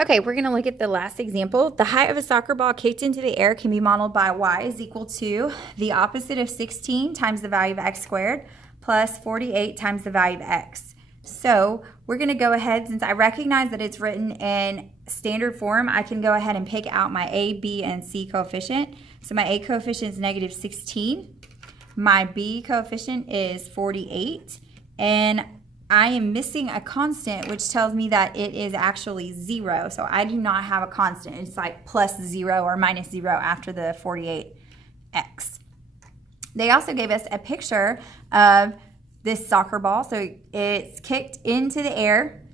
Okay, we're going to look at the last example. The height of a soccer ball kicked into the air can be modeled by y is equal to the opposite of 16 times the value of x squared plus 48 times the value of x. So we're going to go ahead, since I recognize that it's written in standard form, I can go ahead and pick out my a, b, and c coefficient. So my a coefficient is negative 16. My b coefficient is 48. And I am missing a constant, which tells me that it is actually 0. So I do not have a constant. It's like plus 0 or minus 0 after the 48x. They also gave us a picture of this soccer ball. So it's kicked into the air,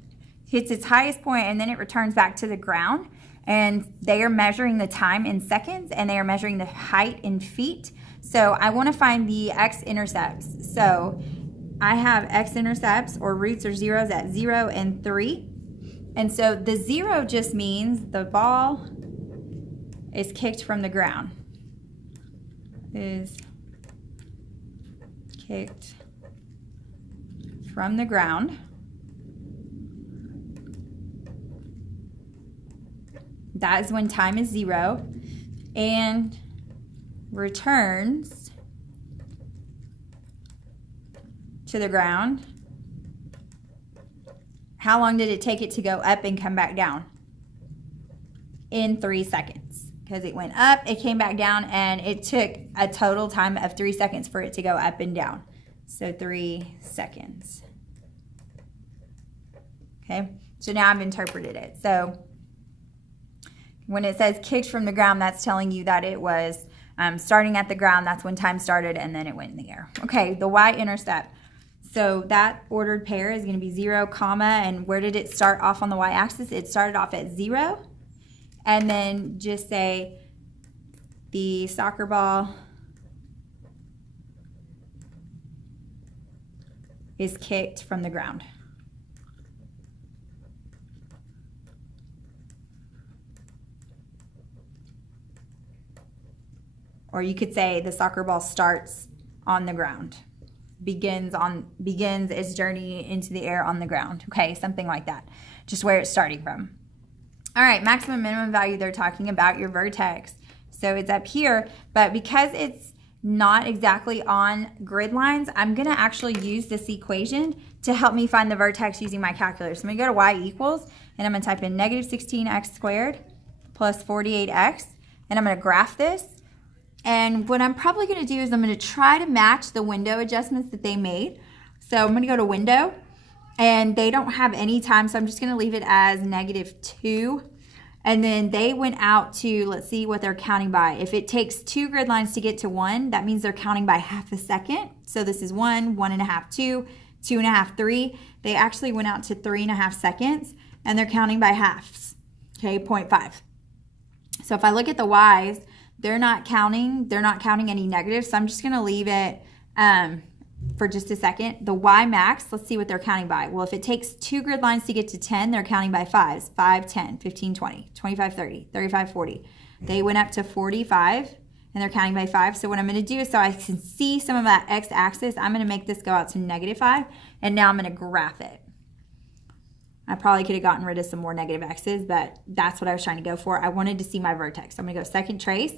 hits its highest point, and then it returns back to the ground. And they are measuring the time in seconds, and they are measuring the height in feet. So I want to find the x-intercepts. So I have x-intercepts, or roots or zeros, at 0 and 3. And so the 0 just means the ball is kicked from the ground. Is kicked from the ground. That is when time is 0. And returns to the ground. How long did it take it to go up and come back down? In 3 seconds. Because it went up, it came back down, and it took a total time of 3 seconds for it to go up and down. So 3 seconds. Okay, so now I've interpreted it. So when it says kicked from the ground, that's telling you that it was starting at the ground. That's when time started, and then it went in the air. Okay, the y-intercept. So that ordered pair is going to be 0, comma, and where did it start off on the y-axis? It started off at 0. And then just say the soccer ball is kicked from the ground. Or you could say the soccer ball starts on the ground. Begins its journey into the air on the ground. Okay, something like that. Just where it's starting from. All right, maximum minimum value, they're talking about your vertex. So it's up here, but because it's not exactly on grid lines, I'm going to actually use this equation to help me find the vertex using my calculator. So I'm going to go to y equals, and I'm going to type in negative 16x squared plus 48x, and I'm going to graph this. And what I'm probably going to do is I'm going to try to match the window adjustments that they made. So I'm going to go to window, and they don't have any time, so I'm just going to leave it as -2. And then they went out to, let's see what they're counting by. If it takes 2 grid lines to get to 1, that means they're counting by half a second. So this is 1, 1.5, 2, 2.5, 3. They actually went out to 3.5 seconds, and they're counting by halves, okay, 0.5. So if I look at the y's, they're not counting any negatives, so I'm just going to leave it for just a second. The y max, let's see what they're counting by. Well, if it takes 2 grid lines to get to 10, they're counting by 5s. 5, 10, 15, 20, 25, 30, 35, 40. They went up to 45, and they're counting by 5. So what I'm going to do is, so I can see some of that x-axis, I'm going to make this go out to -5, and now I'm going to graph it. I probably could have gotten rid of some more negative x's, but that's what I was trying to go for. I wanted to see my vertex. So I'm going to go second trace.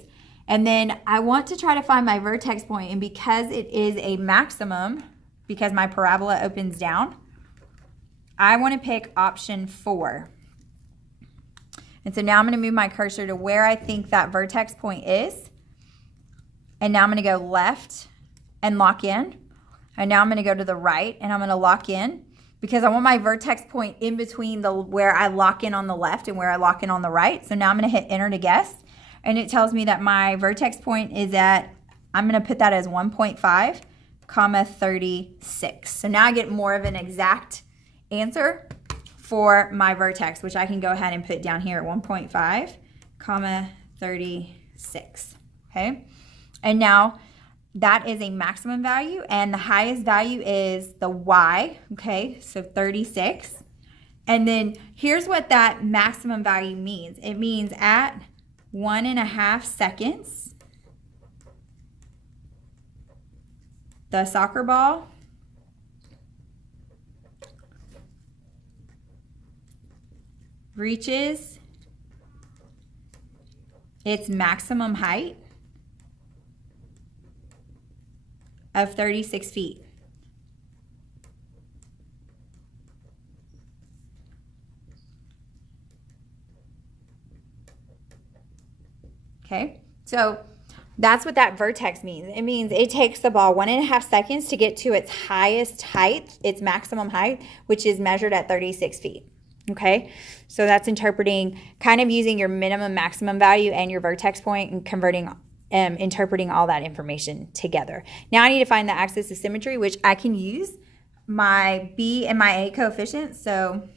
And then I want to try to find my vertex point. And because it is a maximum, because my parabola opens down, I want to pick option 4. And so now I'm going to move my cursor to where I think that vertex point is. And now I'm going to go left and lock in. And now I'm going to go to the right, and I'm going to lock in, because I want my vertex point in between where I lock in on the left and where I lock in on the right. So now I'm going to hit enter to guess, and it tells me that my vertex point is at, I'm going to put that as 1.5, comma 36. So now I get more of an exact answer for my vertex, which I can go ahead and put down here at 1.5, comma 36. Okay, and now that is a maximum value, and the highest value is the y, okay, so 36. And then here's what that maximum value means. It means at 1.5 seconds, the soccer ball reaches its maximum height of 36 feet. Okay, so that's what that vertex means. It means it takes the ball 1.5 seconds to get to its highest height, its maximum height, which is measured at 36 feet. Okay, so that's interpreting, kind of using your minimum maximum value and your vertex point and converting, interpreting all that information together. Now I need to find the axis of symmetry, which I can use my B and my A coefficients. So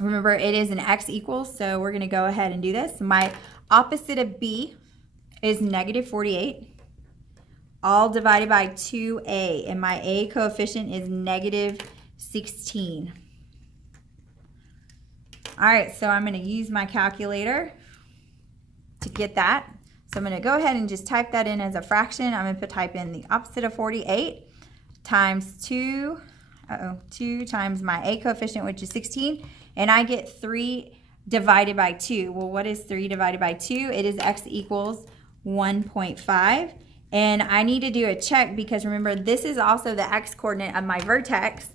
remember, it is an x equals, so we're going to go ahead and do this. My opposite of B is negative 48, all divided by 2A, and my A coefficient is negative 16. All right, so I'm going to use my calculator to get that. So I'm going to go ahead and just type that in as a fraction. I'm going to type in the opposite of 48 times 2 times my A coefficient, which is 16, and I get 3 divided by 2. Well, what is 3 divided by 2? It is x equals 1.5. And I need to do a check because remember, this is also the x coordinate of my vertex,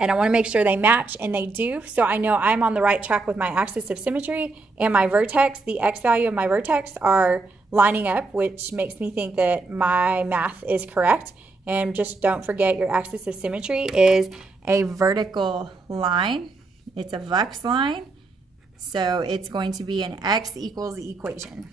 and I want to make sure they match, and they do. So I know I'm on the right track with my axis of symmetry and my vertex. The x value of my vertex are lining up, which makes me think that my math is correct. And just don't forget, your axis of symmetry is a vertical line. It's a Vux line. So it's going to be an x equals the equation.